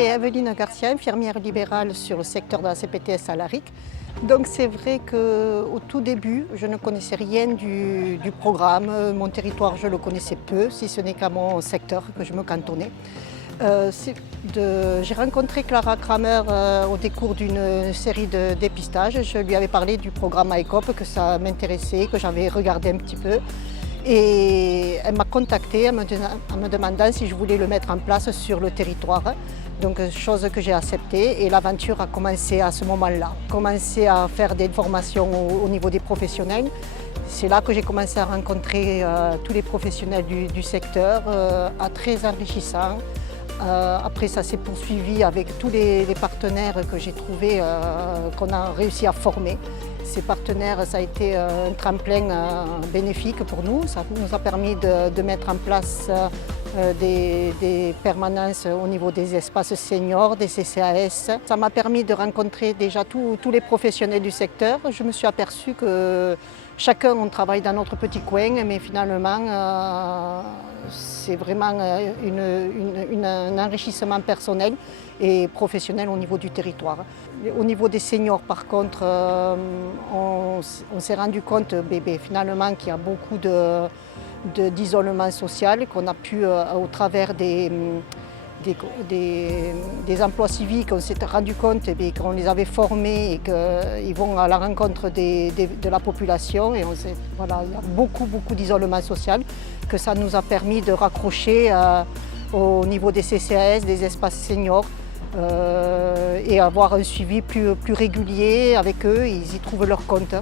est Evelyne Garcia, infirmière libérale sur le secteur de la CPTS à Laric. Donc c'est vrai qu'au tout début, je ne connaissais rien du programme. Mon territoire, je le connaissais peu, si ce n'est qu'à mon secteur que je me cantonnais. J'ai rencontré Clara Kramer au décours d'une série de dépistages. Je lui avais parlé du programme ICOP, que ça m'intéressait, que j'avais regardé un petit peu. Et elle m'a contactée en me demandant si je voulais le mettre en place sur le territoire. Donc chose que j'ai acceptée et l'aventure a commencé à ce moment-là. Commencé à faire des formations au niveau des professionnels. C'est là que j'ai commencé à rencontrer tous les professionnels du secteur, très enrichissant. Après ça s'est poursuivi avec tous les partenaires que j'ai trouvés, qu'on a réussi à former. Ces partenaires, ça a été un tremplin bénéfique pour nous. Ça nous a permis de mettre en place des permanences au niveau des espaces seniors, des CCAS. Ça m'a permis de rencontrer déjà tous les professionnels du secteur. Je me suis aperçue que chacun, on travaille dans notre petit coin, mais finalement, c'est vraiment un enrichissement personnel et professionnel au niveau du territoire. Au niveau des seniors, par contre, on s'est rendu compte finalement qu'il y a beaucoup d'isolement social, qu'on a pu, au travers des emplois civiques, on s'est rendu compte qu'on les avait formés et qu'ils vont à la rencontre de la population. Et voilà, il y a beaucoup d'isolement social, que ça nous a permis de raccrocher au niveau des CCAS, des espaces seniors, et avoir un suivi plus régulier avec eux. Ils y trouvent leur compte.